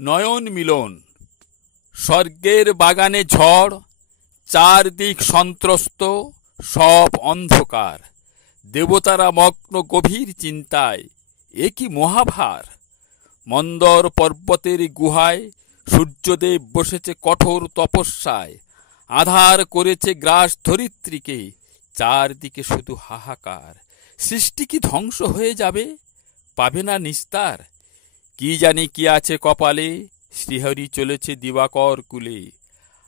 নয়ন মিলন। স্বর্গের বাগানে ঝড়, চারদিক সন্ত্রস্ত, সব অন্ধকার। দেবতারা মগ্ন গভীর চিন্তায়, এ কি মহাভার। মন্দর পর্বতের গুহায় সূর্যদেব বসেছে কঠোর তপস্যায়। আধার করেছে গ্রাস ধরিত্রীকে, চারদিকে শুধু হাহাকার। সৃষ্টি কি ধ্বংস হয়ে যাবে, পাবে না নিস্তার। কি জানি কি আছে কপালে, শ্রীহরি চলেছে দিবাকর কুলে।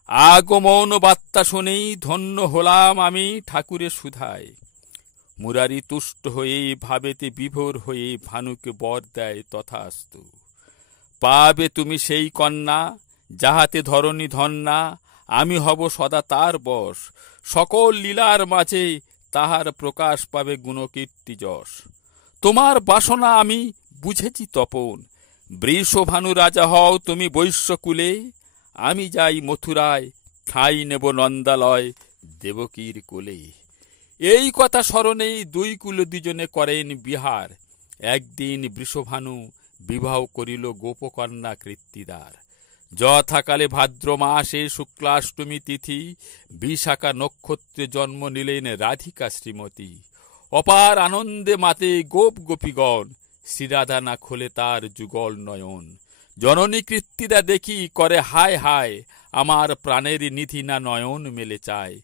আগমন বার্তা শুনেই ধন্য হলাম আমি ঠাকুরের সুধায়। মুরারি তুষ্ট হয়ে ভাবেতে বিভোর হয়ে ভানুকে বর দেয় তথাস্তু। পাবে তুমি সেই কন্যা, যাহাতে ধরণী ধন্যা। আমি হব সদা তার বশ, সকল লীলার মাঝে তাহার প্রকাশ পাবে গুণকীর্তি যশ। তোমার বাসনা আমি বুঝেছি তপন, বৃষভানু রাজা হও তুমি বৈশ্যকুলে। আমি যাই মথুরায়, ঠাঁই নেব নন্দালয় দেবকীর কোলে। এই কথা স্মরণেই দুই কুল দুজনে করেন বিহার। একদিন বৃষভানু বিবাহ করিল গোপকন্যা কৃত্তিদার। যথাকালে ভাদ্র মাসে শুক্লাষ্টমী তিথি, বিশাখা নক্ষত্রে জন্ম নিলেন রাধিকা শ্রীমতী। অপার আনন্দে মাতে গোপ গোপীগণ, শ্রীরাধা না খোলে তার যুগল নয়ন। জননী কৃত্তিদা দেখি করে হায় হায়, আমার প্রাণের নিধি না নয়ন মেলে চায়।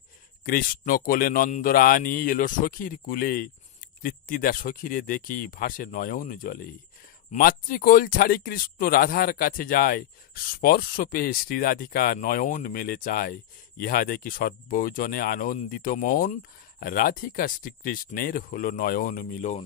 কৃষ্ণ কোলে নন্দরানী এলো সখীর কুলে, কৃত্তিদা সখীরে দেখি ভাসে নয়ন জলে। মাতৃকোল ছাড়ি কৃষ্ণ রাধার কাছে যায়, স্পর্শ পেয়ে শ্রীরাধিকা নয়ন মেলে চায়। ইহা দেখি সর্বজনে আনন্দিত মন, রাধিকা শ্রীকৃষ্ণের হলো নয়ন মিলন।